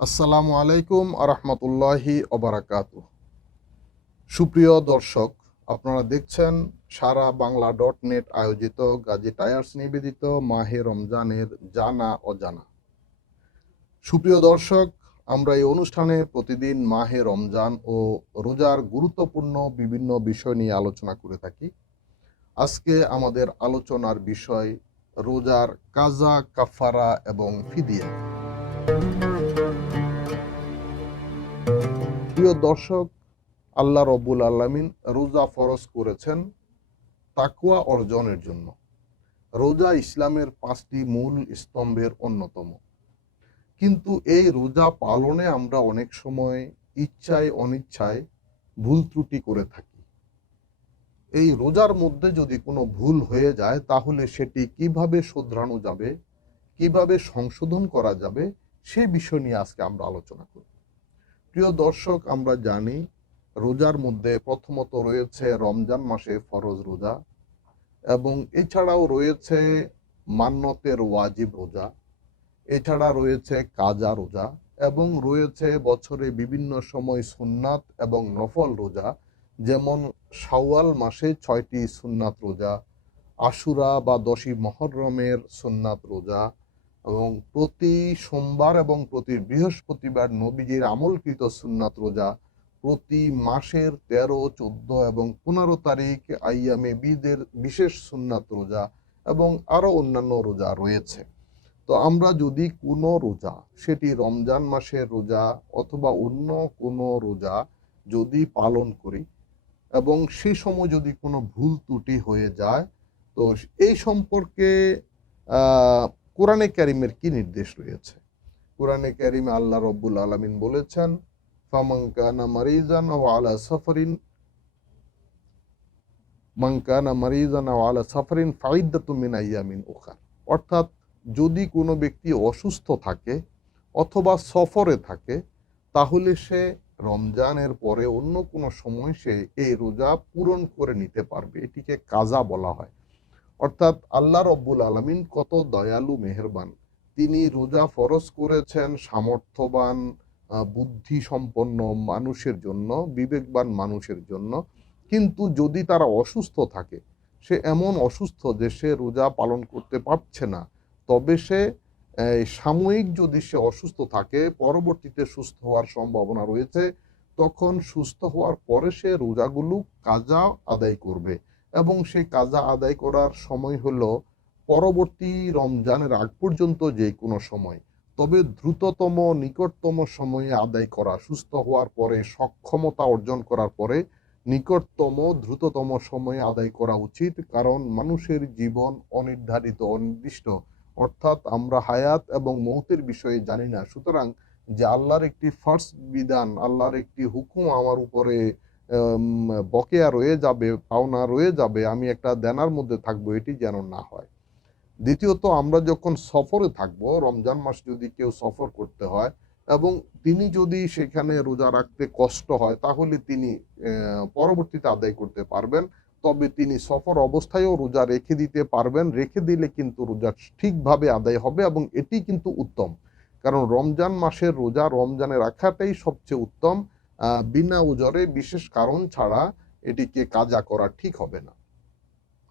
আসসালামু আলাইকুম আরহামতুল্লাহি অবরাকাত সুপ্রিয় দর্শক, আপনারা দেখছেন সারা বাংলা ডট নেট আয়োজিত গাজী টায়ার্স নিবেদিত মাহে রমজানের জানা অজানা। সুপ্রিয় দর্শক, আমরা এই অনুষ্ঠানে প্রতিদিন মাহে রমজান ও রোজার গুরুত্বপূর্ণ বিভিন্ন বিষয় নিয়ে আলোচনা করে থাকি। আজকে আমাদের আলোচনার বিষয় রোজার কাজা কাফারা এবং ফিদিয়া। প্রিয় দর্শক, আল্লাহ রব্বুল আলামিন রোজা ফরজ করেছেন তাকুয়া অর্জনের জন্য। রোজা ইসলামের পাঁচটি মূল স্তম্ভের অন্যতম। কিন্তু এই রোজা পালনে আমরা অনেক সময় ইচ্ছায়, অনিচ্ছায় ভুল ত্রুটি করে থাকি। এই রোজার মধ্যে যদি কোনো ভুল হয়ে যায়, তাহলে সেটি কীভাবে শোধরানো যাবে, কীভাবে সংশোধন করা যাবে, সে বিষয় নিয়ে আজকে আমরা আলোচনা করব। প্রিয় দর্শক, আমরা জানি রোজার মধ্যে প্রথমত রয়েছে রমজান মাসে ফরজ রোজা এবং এছাড়াও রয়েছে মান্যতের ওয়াজিব রোজা, এছাড়া রয়েছে কাজা রোজা এবং রয়েছে বছরে বিভিন্ন সময় সুন্নাত এবং নফল রোজা, যেমন শাওয়াল মাসে ছয়টি সুন্নাত রোজা, আশুরা বা দশই মহরমের সুন্নাত রোজা এবং প্রতি সোমবার এবং প্রতি বৃহস্পতিবার নবীজির আমলকৃত সুন্নাত রোজা প্রতি মাসের তেরো, চোদ্দ এবং পনেরো তারিখ আইয়ামে বিদের বিশেষ সুন্নাত রোজা এবং আরও অন্যান্য রোজা রয়েছে। তো আমরা যদি কোনো রোজা, সেটি রমজান মাসের রোজা অথবা অন্য কোনো রোজা যদি পালন করি এবং সেই সময় যদি কোনো ভুল ত্রুটি হয়ে যায়, তো এই সম্পর্কে কোরআনে ক্যারিমের কি নির্দেশ রয়েছে? কোরআনে কারিমে আল্লাহ রব্বুল আলমিন বলেছেন ফামাঙ্কানা মারিজান ও আলা সফরিন মাঙ্কানা মারিজান ও আলা সফরিন মিন আইয়ামিন উখার। অর্থাৎ যদি কোনো ব্যক্তি অসুস্থ থাকে অথবা সফরে থাকে, তাহলে সে রমজানের পরে অন্য কোনো সময় সে এই রোজা পূরণ করে নিতে পারবে। এটিকে কাজা বলা হয়। অর্থাৎ আল্লাহ রব্বুল আলমিন কত দয়ালু, মেহেরবান। তিনি রোজা ফরজ করেছেন সামর্থ্যবান বুদ্ধি সম্পন্ন মানুষের জন্য, বিবেকবান মানুষের জন্য। কিন্তু যদি তারা অসুস্থ থাকে, সে এমন অসুস্থ যে সে রোজা পালন করতে পারছে না, তবে সে সাময়িক যদি সে অসুস্থ থাকে, পরবর্তীতে সুস্থ হওয়ার সম্ভাবনা রয়েছে, তখন সুস্থ হওয়ার পরে সে রোজাগুলো কাজা আদায় করবে। এবং সেই কাজা আদায় করার সময় হলো পরবর্তী রমজানের আগ পর্যন্ত যে কোনো সময়। তবে দ্রুততম, নিকটতম সময়ে আদায় করা, সুস্থ হওয়ার পরে, সক্ষমতা অর্জন করার পরে নিকটতম, দ্রুততম সময়ে আদায় করা উচিত। কারণ মানুষের জীবন অনির্ধারিত, অনির্দিষ্ট। অর্থাৎ আমরা হায়াত এবং মৌতের বিষয়ে জানি না। সুতরাং যে আল্লাহর একটি ফার্স্ট বিধান, আল্লাহর একটি হুকুম আমার উপরে বকেয়া রয়ে যাবে, পাওনা রয়ে যাবে, আমি একটা দেনার মধ্যে থাকব, এটি যেন না হয়। দ্বিতীয়ত, আমরা যখন সফরে থাকব, রমজান মাস যদি কেউ সফর করতে হয় এবং তিনি যদি সেখানে রোজা রাখতে কষ্ট হয়, তাহলে তিনি পরবর্তীতে আদায় করতে পারবেন। তবে তিনি সফর অবস্থায়ও রোজা রেখে দিতে পারবেন। রেখে দিলে কিন্তু রোজা ঠিকভাবে আদায় হবে এবং এটি কিন্তু উত্তম। কারণ রমজান মাসের রোজা রমজানে রাখাটাই সবচেয়ে উত্তম। বিনা উজরে বিশেষ কারণ ছাড়া এটিকে কাজা করা ঠিক হবে না।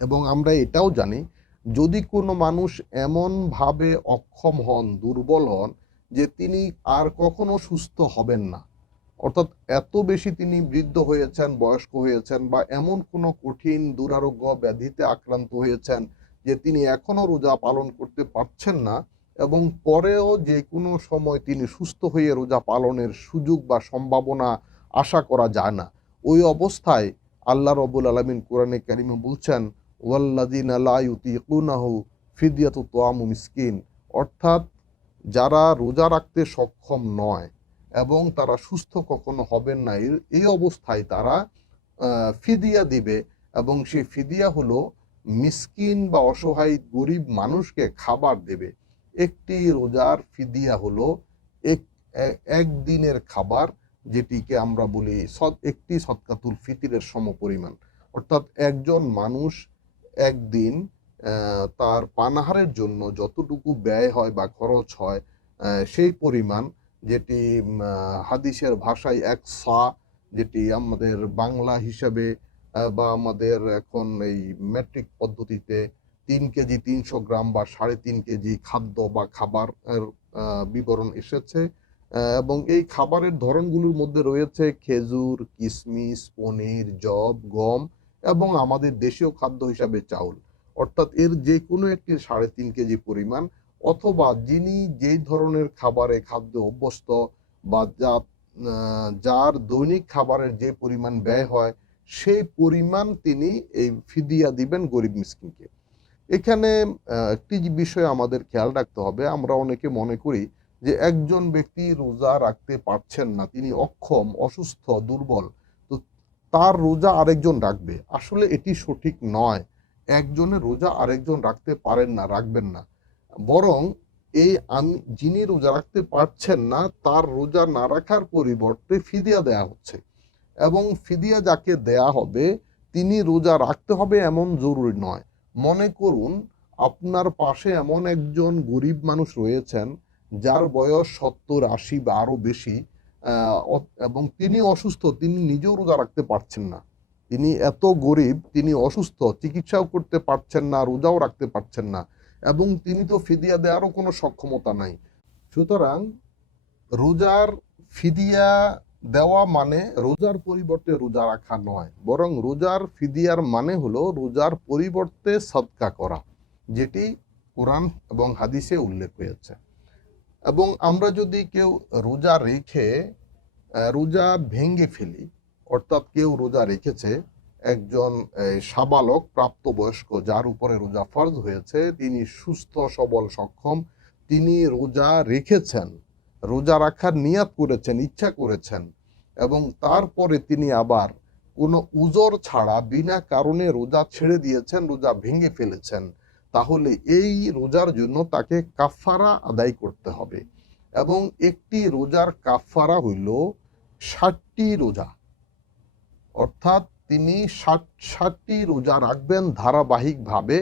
এবং আমরা এটাও জানি, যদি কোনো মানুষ এমনভাবে অক্ষম হন, দুর্বল হন, যে তিনি আর কখনো সুস্থ হবেন না, অর্থাৎ এত বেশি তিনি বৃদ্ধ হয়েছেন, বয়স্ক হয়েছেন বা এমন কোনো কঠিন দুরারোগ্য ব্যাধিতে আক্রান্ত হয়েছেন যে তিনি এখনও রোজা পালন করতে পারছেন না এবং পরেও যে কোনো সময় তিনি সুস্থ হয়ে রোজা পালনের সুযোগ বা সম্ভাবনা আশা করা যায় না। ওই অবস্থায় আল্লাহ রবুল আলমিন কোরআনে কারিমে বলছেন ওয়াল্লাদিন আলাইউতিকুনাহু ফিদিয়াতু তোয়ামু মিসকিন। অর্থাৎ যারা রোজা রাখতে সক্ষম নয় এবং তারা সুস্থ কখনো হবেন না এই অবস্থায় তারা ফিদিয়া দিবে এবং সেই ফিদিয়া হলো মিসকিন বা অসহায় গরিব মানুষকে খাবার দেবে। একটি রোজার ফিদিয়া হলো এক একদিনের খাবার যেটিকে আমরা বলি একটি সৎকাতুল ফিতিরের সমপরিমাণ। অর্থাৎ একজন মানুষ একদিন তার পানাহারের জন্য যতটুকু ব্যয় হয় বা খরচ হয় সেই পরিমাণ যেটি হাদিসের ভাষায় এক সা, যেটি আমাদের বাংলা হিসাবে বা আমাদের এখন এই মেট্রিক পদ্ধতিতে তিন কেজি তিনশো গ্রাম বা সাড়ে তিন কেজি খাদ্য বা খাবার বিবরণ এসেছে এবং এই খাবারের ধরনগুলোর মধ্যে রয়েছে খেজুর কিশমিশ পনির জব গম এবং আমাদের দেশীয় খাদ্য হিসাবে চাউল। অর্থাৎ এর যে কোনো একটি সাড়ে তিন কেজি পরিমাণ অথবা যিনি যেই ধরনের খাবারে খাদ্য অভ্যস্ত বা যা যার দৈনিক খাবারের যে পরিমাণ ব্যয় হয়, সেই পরিমাণ তিনি এই ফিদিয়া দিবেন গরিব মিসকিনকে। এখানে একটি বিষয় আমাদের খেয়াল রাখতে হবে। আমরা অনেকে মনে করি যে একজন ব্যক্তি রোজা রাখতে পারছেন না, তিনি অক্ষম, অসুস্থ, দুর্বল, তো তার রোজা আরেকজন রাখবে। আসলে এটি সঠিক নয়। একজনের রোজা আরেকজন রাখতে পারেন না, রাখবেন না। বরং এই আমি যিনি রোজা রাখতে পারছেন না, তার রোজা না রাখার পরিবর্তে ফিদিয়া দেয়া হচ্ছে। এবং ফিদিয়া যাকে দেয়া হবে, তিনি রোজা রাখতে হবে এমন জরুরি নয়। মনে করুন, আপনার পাশে এমন একজন গরিব মানুষ রয়েছেন, যার বয়স সত্তর, আশি বা আরও বেশি এবং তিনি অসুস্থ, তিনি নিজেও রোজা রাখতে পারছেন না। তিনি এত গরিব, তিনি অসুস্থ, চিকিৎসাও করতে পারছেন না, রোজাও রাখতে পারছেন না, এবং তিনি তো ফিদিয়া দেওয়ারও কোনো সক্ষমতা নাই। সুতরাং রোজার ফিদিয়া দেওয়া মানে রোজার পরিবর্তে রোজা রাখা নয়, বরং রোজার ফিদিয়ার মানে হলো রোজার পরিবর্তে সদকা করা, যেটি কোরআন এবং হাদিসে উল্লেখ হয়েছে। এবং আমরা যদি কেউ রোজা রেখে রোজা ভেঙে ফেলি, অর্থাৎ কেউ রোজা রেখেছে, একজন সাবালক প্রাপ্তবয়স্ক যার উপরে রোজা ফরজ হয়েছে, তিনি সুস্থ, সবল, সক্ষম, তিনি রোজা রেখেছেন রোজা রাখার নিয়াত করেছেন, ইচ্ছা করেছেন এবং তারপরে তিনি আবার কোনো উজর ছাড়া বিনা কারণে রোজা ছেড়ে দিয়েছেন, রোজা ভেঙে ফেলেছেন। তাহলে এই রোজার জন্য তাকে কাফারা আদায় করতে হবে এবং একটি রোজার কাফারা হইল ষাটটি রোজা। অর্থাৎ তিনি ষাট, ষাটটি রোজা রাখবেন ধারাবাহিকভাবে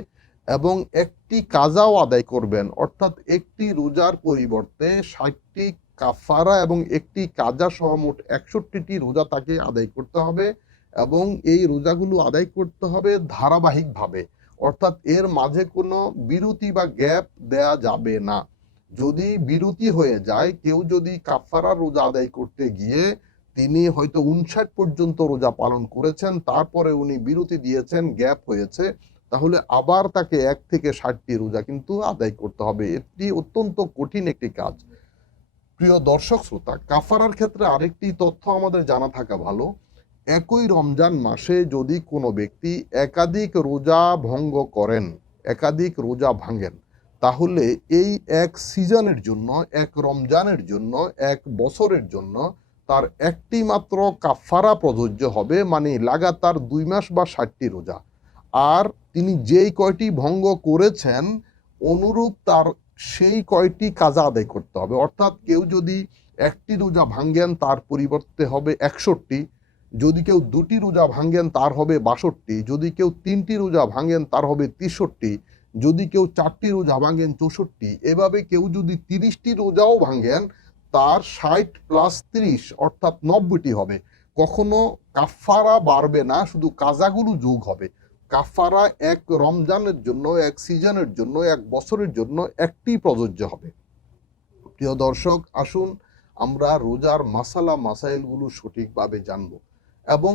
এবং একটি কাজাও আদায় করবেন, অর্থাৎ একটি রোজার পরিবর্তে ষাটটি কাফারা এবং একটি কাজা সহ মোট একষট্টিটি রোজা তাকে আদায় করতে হবে এবং এই রোজাগুলো আদায় করতে হবে ধারাবাহিকভাবে। অর্থাৎ এর মাঝে কোনো বিরতি বা গ্যাপ দেয়া যাবে না। যদি বিরতি হয়ে যায়, কেউ যদি কাফারা রোজা আদায় করতে গিয়ে তিনি হয়তো উনষাট পর্যন্ত রোজা পালন করেছেন, তারপরে উনি বিরতি দিয়েছেন, গ্যাপ হয়েছে তাহলে আবার তাকে এক থেকে ষাটটি রোজা কিন্তু আদায় করতে হবে। এটি অত্যন্ত কঠিন একটি কাজ। প্রিয় দর্শক শ্রোতা, কাফারার ক্ষেত্রে আরেকটি তথ্য আমাদের জানা থাকা ভালো। একই রমজান মাসে যদি কোনো ব্যক্তি একাধিক রোজা ভঙ্গ করেন, একাধিক রোজা ভাঙেন, তাহলে এই এক সিজনের জন্য, এক রমজানের জন্য, এক বছরের জন্য তার একটি মাত্র কাফারা প্রযোজ্য হবে মানে লাগাতার দুই মাস বা ষাটটি রোজা। আর তিনি যেই কয়টি ভঙ্গ করেছেন, অনুরূপ তার সেই কয়টি কাজা আদায় করতে হবে। অর্থাৎ কেউ যদি একটি রোজা ভাঙ্গেন তার পরিবর্তে হবে একষট্টি। যদি কেউ দুটি রোজা ভাঙ্গেন তার হবে বাষট্টি। যদি কেউ তিনটি রোজা ভাঙ্গেন তার হবে তেষট্টি। যদি কেউ চারটি রোজা ভাঙ্গেন চৌষট্টি। এভাবে কেউ যদি তিরিশটি রোজাও ভাঙ্গেন তার ষাট প্লাস তিরিশ, অর্থাৎ নব্বইটি হবে। কখনো কাফারা বাড়বে না, শুধু কাজাগুলো যোগ হবে। কাফারা এক রমজানের জন্য, এক সিজনের জন্য, এক বছরের জন্য একটি প্রযোজ্য হবে। প্রিয় দর্শক, আসুন আমরা রোজার মাসালা, মাসাইলগুলো সঠিকভাবে জানব এবং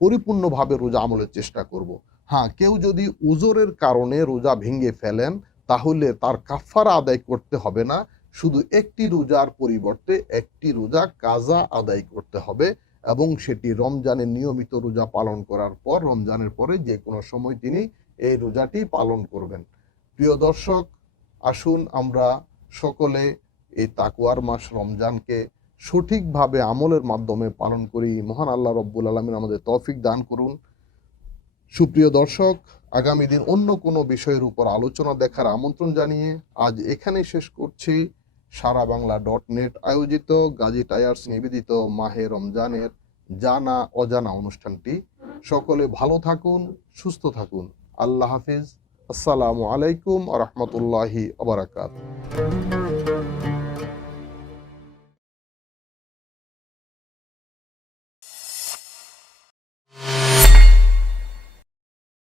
পরিপূর্ণভাবে রোজা আমলের চেষ্টা করব। হ্যাঁ কেউ যদি উজোরের কারণে রোজা ভেঙে ফেলেন, তাহলে তার কাফারা আদায় করতে হবে না। শুধু একটি রোজার পরিবর্তে একটি রোজা কাজা আদায় করতে হবে। এবং সেটি রমজানের নিয়মিত রোজা পালন করার পর, রমজানের পরে যে কোনো সময় তিনি এই রোজাটি পালন করবেন। প্রিয় দর্শক, আসুন আমরা সকলে এই তাকুয়ার মাস রমজানকে সঠিকভাবে আমলের মাধ্যমে পালন করি। মহান আল্লাহ রব্বুল আলমিন আমাদের তৌফিক দান করুন। সুপ্রিয় দর্শক, আগামী দিন অন্য কোনো বিষয়ের উপর আলোচনা দেখার আমন্ত্রণ জানিয়ে আজ এখানেই শেষ করছি। সারা বাংলা ডট নেট আয়োজিত গাজী টায়ার্স নিবেদিত মাহে রমজানের জানা অজানা অনুষ্ঠানটি। সকলে ভালো থাকুন, সুস্থ থাকুন। আল্লাহ হাফিজ। আসসালামু আলাইকুম রহমতুল্লাহি আবরাকাত